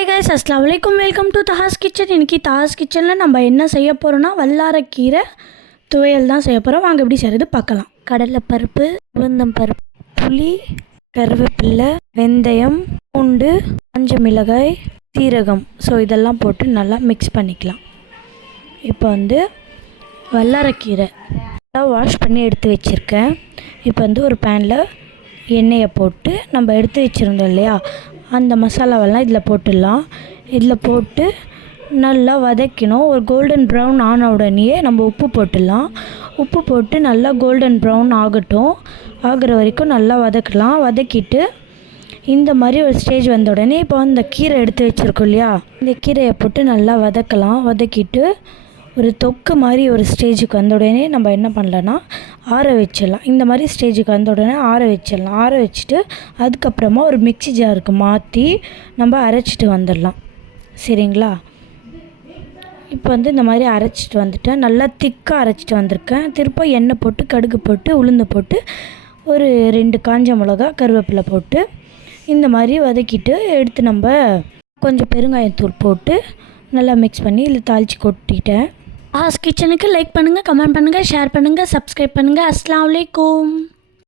Hi guys, அஸ்ஸலாமு அலைக்கும். Welcome to Taha's kitchen. இன்றைக்கி தஹாஸ் கிச்சனில் நம்ம என்ன செய்ய போகிறோன்னா வல்லாரக்கீரை துவையல் தான் செய்ய போகிறோம். வாங்க எப்படி செய்கிறது பார்க்கலாம். கடலைப்பருப்பு, உளுந்தம்பருப்பு, புளி, கருவேப்பிலை, வெந்தயம், பூண்டு, காஞ்ச மிளகாய், சீரகம், இதெல்லாம் போட்டு நல்லா மிக்ஸ் பண்ணிக்கலாம். இப்போ வல்லாரக்கீரை வாஷ் பண்ணி எடுத்து வச்சுருக்கேன். இப்போ ஒரு பேனில் எண்ணெயை போட்டு நம்ம எடுத்து வச்சுருந்தோம் இல்லையா, அந்த மசாலாவெல்லாம் இதில் போட்டுடலாம். இதில் போட்டு நல்லா வதக்கணும். ஒரு கோல்டன் ப்ரௌன் ஆன உடனேயே நம்ம உப்பு போட்டுடலாம். உப்பு போட்டு நல்லா கோல்டன் ப்ரௌன் ஆகிற வரைக்கும் நல்லா வதக்கலாம். வதக்கிட்டு இந்த மாதிரி ஒரு ஸ்டேஜ் வந்த உடனே இப்போ அந்த கீரை எடுத்து வச்சுருக்கோம் இல்லையா, இந்த கீரையை போட்டு நல்லா வதக்கலாம். வதக்கிட்டு ஒரு தொக்கு மாதிரி ஒரு ஸ்டேஜுக்கு வந்த உடனே நம்ம என்ன பண்ணலான்னா ஆற வச்சிடலாம். இந்த மாதிரி ஸ்டேஜுக்கு வந்த உடனே ஆற வச்சிடலாம். ஆற வச்சுட்டு அதுக்கப்புறமா ஒரு மிக்ஸி ஜாருக்கு மாற்றி நம்ம அரைச்சிட்டு வந்துடலாம். சரிங்களா? இப்போ இந்த மாதிரி அரைச்சிட்டு வந்துட்டேன். நல்லா திக்காக அரைச்சிட்டு வந்திருக்கேன். திரும்ப எண்ணெய் போட்டு கடுகு போட்டு உளுந்து போட்டு ஒரு 2 காஞ்ச மிளகா கருவேப்பிலை போட்டு இந்த மாதிரி வதக்கிட்டு எடுத்து நம்ம கொஞ்சம் பெருங்காயத்தூள் போட்டு நல்லா மிக்ஸ் பண்ணி இதில் தாளித்து கொட்டிட்டேன். தஹாஸ் கிச்சனுக்கு லைக் பண்ணுங்கள், கமெண்ட் பண்ணுங்கள், ஷேர் பண்ணுங்கள், சப்ஸ்கிரைப் பண்ணுங்கள். அஸ்ஸலாமு அலைக்கும்.